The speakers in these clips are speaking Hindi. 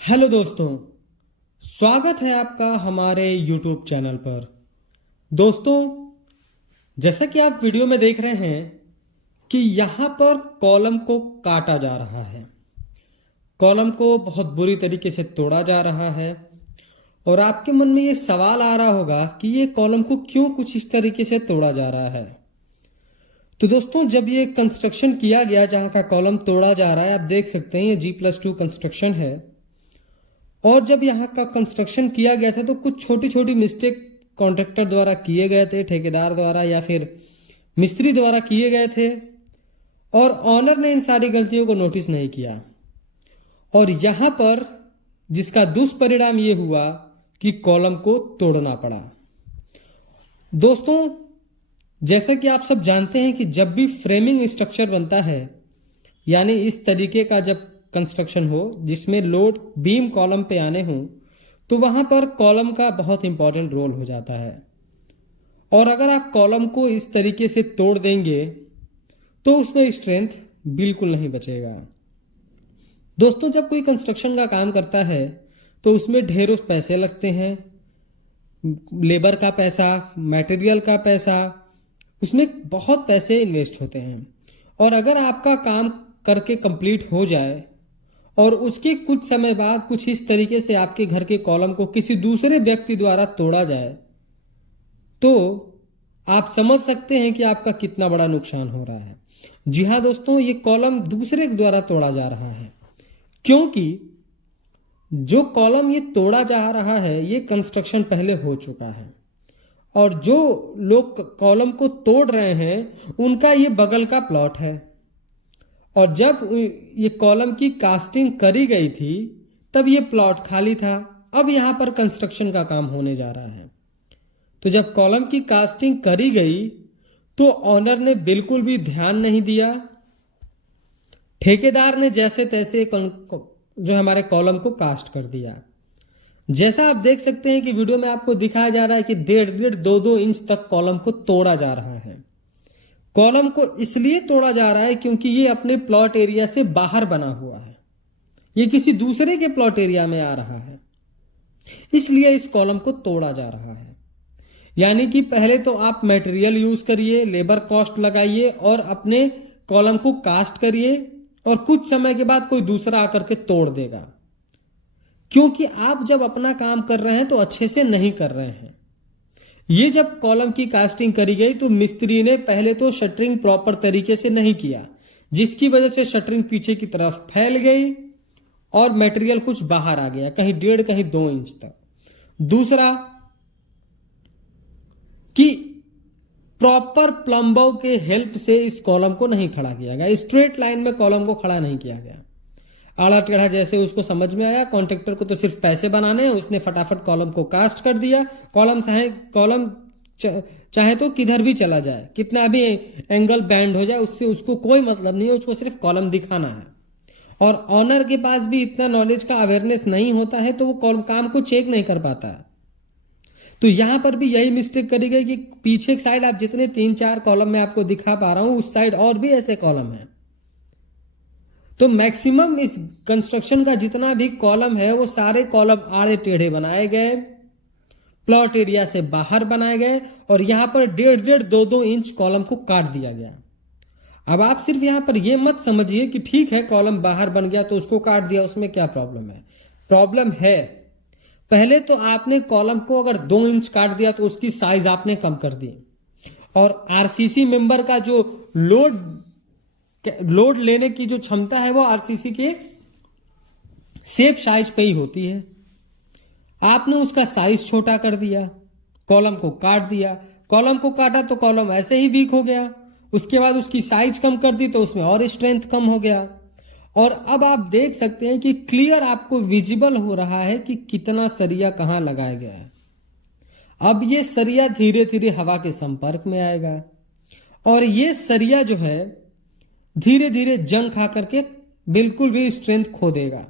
हेलो दोस्तों, स्वागत है आपका हमारे YouTube चैनल पर। दोस्तों, जैसा कि आप वीडियो में देख रहे हैं कि यहाँ पर कॉलम को काटा जा रहा है, कॉलम को बहुत बुरी तरीके से तोड़ा जा रहा है। और आपके मन में ये सवाल आ रहा होगा कि ये कॉलम को क्यों कुछ इस तरीके से तोड़ा जा रहा है। तो दोस्तों, जब ये कंस्ट्रक्शन किया गया जहाँ का कॉलम तोड़ा जा रहा है, आप देख सकते हैं ये G+2 कंस्ट्रक्शन है। और जब यहाँ का कंस्ट्रक्शन किया गया था तो कुछ छोटी छोटी मिस्टेक कॉन्ट्रैक्टर द्वारा किए गए थे, ठेकेदार द्वारा या फिर मिस्त्री द्वारा किए गए थे, और ऑनर ने इन सारी गलतियों को नोटिस नहीं किया। और यहाँ पर जिसका दुष्परिणाम ये हुआ कि कॉलम को तोड़ना पड़ा। दोस्तों, जैसा कि आप सब जानते हैं कि जब भी फ्रेमिंग स्ट्रक्चर बनता है, यानी इस तरीके का जब कंस्ट्रक्शन हो जिसमें लोड बीम कॉलम पे आने हो, तो वहां पर कॉलम का बहुत इंपॉर्टेंट रोल हो जाता है। और अगर आप कॉलम को इस तरीके से तोड़ देंगे तो उसमें स्ट्रेंथ बिल्कुल नहीं बचेगा। दोस्तों, जब कोई कंस्ट्रक्शन का काम करता है तो उसमें ढेरों पैसे लगते हैं, लेबर का पैसा, मटेरियल का पैसा, उसमें बहुत पैसे इन्वेस्ट होते हैं। और अगर आपका काम करके कंप्लीट हो जाए और उसके कुछ समय बाद कुछ इस तरीके से आपके घर के कॉलम को किसी दूसरे व्यक्ति द्वारा तोड़ा जाए, तो आप समझ सकते हैं कि आपका कितना बड़ा नुकसान हो रहा है। जी हाँ दोस्तों, ये कॉलम दूसरे के द्वारा तोड़ा जा रहा है, क्योंकि जो कॉलम ये तोड़ा जा रहा है ये कंस्ट्रक्शन पहले हो चुका है। और जो लोग कॉलम को तोड़ रहे हैं उनका ये बगल का प्लॉट है। और जब ये कॉलम की कास्टिंग करी गई थी तब ये प्लॉट खाली था। अब यहां पर कंस्ट्रक्शन का काम होने जा रहा है। तो जब कॉलम की कास्टिंग करी गई तो ऑनर ने बिल्कुल भी ध्यान नहीं दिया। ठेकेदार ने जैसे तैसे जो हमारे कॉलम को कास्ट कर दिया। जैसा आप देख सकते हैं कि वीडियो में आपको दिखाया जा रहा है कि 1.5-2 इंच तक कॉलम को तोड़ा जा रहा है। कॉलम को इसलिए तोड़ा जा रहा है क्योंकि ये अपने प्लॉट एरिया से बाहर बना हुआ है, ये किसी दूसरे के प्लॉट एरिया में आ रहा है, इसलिए इस कॉलम को तोड़ा जा रहा है। यानी कि पहले तो आप मटेरियल यूज करिए, लेबर कॉस्ट लगाइए और अपने कॉलम को कास्ट करिए, और कुछ समय के बाद कोई दूसरा आकर के तोड़ देगा। क्योंकि आप जब अपना काम कर रहे हैं तो अच्छे से नहीं कर रहे हैं। ये जब कॉलम की कास्टिंग करी गई तो मिस्त्री ने पहले तो शटरिंग प्रॉपर तरीके से नहीं किया, जिसकी वजह से शटरिंग पीछे की तरफ फैल गई और मटेरियल कुछ बाहर आ गया, कहीं 1.5 कहीं 2 इंच तक। दूसरा कि प्रॉपर प्लम्बर के हेल्प से इस कॉलम को नहीं खड़ा किया गया, स्ट्रेट लाइन में कॉलम को खड़ा नहीं किया गया। आड़ा टेढ़ा जैसे उसको समझ में आया, कॉन्ट्रैक्टर को तो सिर्फ पैसे बनाने हैं, उसने फटाफट कॉलम को कास्ट कर दिया। कॉलम चाहे तो किधर भी चला जाए, कितना भी एंगल बैंड हो जाए, उससे उसको कोई मतलब नहीं है, उसको सिर्फ कॉलम दिखाना है। और ऑनर के पास भी इतना नॉलेज का अवेयरनेस नहीं होता है तो वो काम को चेक नहीं कर पाता है। तो यहां पर भी यही मिस्टेक करी गई कि पीछे की साइड आप जितने 3-4 कॉलम में आपको दिखा पा रहा हूं, उस साइड और भी ऐसे कॉलम है। तो मैक्सिमम इस कंस्ट्रक्शन का जितना भी कॉलम है वो सारे कॉलम आड़े टेढ़े बनाए गए, प्लॉट एरिया से बाहर बनाए गए, और यहां पर 1.5-2 इंच कॉलम को काट दिया गया। अब आप सिर्फ यहां पर यह मत समझिए कि ठीक है कॉलम बाहर बन गया तो उसको काट दिया, उसमें क्या प्रॉब्लम है। प्रॉब्लम है, पहले तो आपने कॉलम को अगर 2 इंच काट दिया तो उसकी साइज आपने कम कर दी, और आरसीसी मेंबर का जो लोड लेने की जो क्षमता है वो आरसीसी के शेप साइज पे ही होती है। आपने उसका साइज छोटा कर दिया, कॉलम को काट दिया। कॉलम को काटा तो कॉलम ऐसे ही वीक हो गया, उसके बाद उसकी साइज कम कर दी तो उसमें और स्ट्रेंथ कम हो गया। और अब आप देख सकते हैं कि क्लियर आपको विजिबल हो रहा है कि कितना सरिया कहां लगाया गया है। अब ये सरिया धीरे धीरे हवा के संपर्क में आएगा और ये सरिया जो है धीरे धीरे जंग खा करके बिल्कुल भी स्ट्रेंथ खो देगा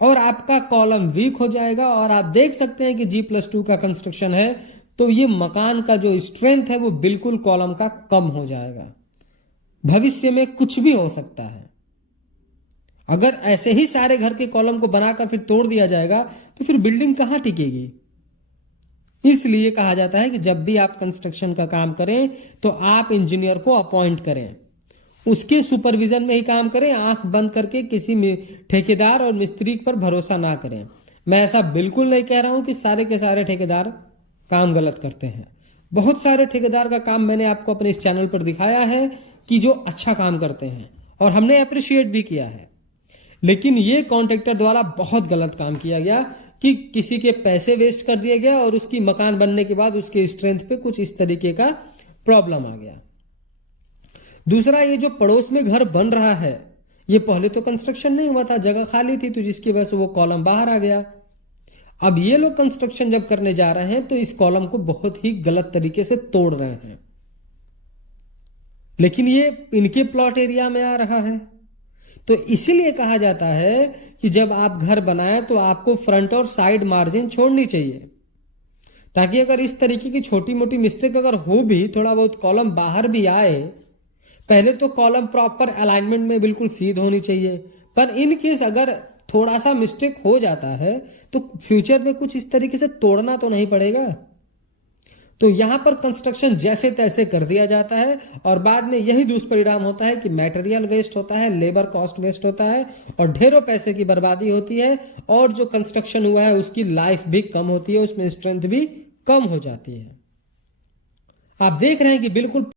और आपका कॉलम वीक हो जाएगा। और आप देख सकते हैं कि G+2 का कंस्ट्रक्शन है तो ये मकान का जो स्ट्रेंथ है वो बिल्कुल कॉलम का कम हो जाएगा। भविष्य में कुछ भी हो सकता है। अगर ऐसे ही सारे घर के कॉलम को बनाकर फिर तोड़ दिया जाएगा तो फिर बिल्डिंग कहाँ टिकेगी। इसलिए कहा जाता है कि जब भी आप कंस्ट्रक्शन का काम करें तो आप इंजीनियर को अपॉइंट करें, उसके सुपरविजन में ही काम करें। आंख बंद करके किसी ठेकेदार और मिस्त्री पर भरोसा ना करें। मैं ऐसा बिल्कुल नहीं कह रहा हूं कि सारे के सारे ठेकेदार काम गलत करते हैं। बहुत सारे ठेकेदार का काम मैंने आपको अपने इस चैनल पर दिखाया है कि जो अच्छा काम करते हैं और हमने अप्रिशिएट भी किया है। लेकिन ये कॉन्ट्रैक्टर द्वारा बहुत गलत काम किया गया कि किसी के पैसे वेस्ट कर दिया गया और उसकी मकान बनने के बाद उसके स्ट्रेंथ पे कुछ इस तरीके का प्रॉब्लम आ गया। दूसरा, ये जो पड़ोस में घर बन रहा है, ये पहले तो कंस्ट्रक्शन नहीं हुआ था, जगह खाली थी, तो जिसकी वजह से वो कॉलम बाहर आ गया। अब ये लोग कंस्ट्रक्शन जब करने जा रहे हैं तो इस कॉलम को बहुत ही गलत तरीके से तोड़ रहे हैं, लेकिन ये इनके प्लॉट एरिया में आ रहा है। तो इसीलिए कहा जाता है कि जब आप घर बनाएं तो आपको फ्रंट और साइड मार्जिन छोड़नी चाहिए, ताकि अगर इस तरीके की छोटी मोटी मिस्टेक अगर हो भी, थोड़ा बहुत कॉलम बाहर भी आए, पहले तो कॉलम प्रॉपर अलाइनमेंट में बिल्कुल सीध होनी चाहिए। पर इन केस अगर थोड़ा सा मिस्टेक हो जाता है तो फ्यूचर में कुछ इस तरीके से तोड़ना तो नहीं पड़ेगा। तो यहां पर कंस्ट्रक्शन जैसे तैसे कर दिया जाता है और बाद में यही दुष्परिणाम होता है कि मटेरियल वेस्ट होता है, लेबर कॉस्ट वेस्ट होता है और ढेरों पैसे की बर्बादी होती है। और जो कंस्ट्रक्शन हुआ है उसकी लाइफ भी कम होती है, उसमें स्ट्रेंथ भी कम हो जाती है। आप देख रहे हैं कि बिल्कुल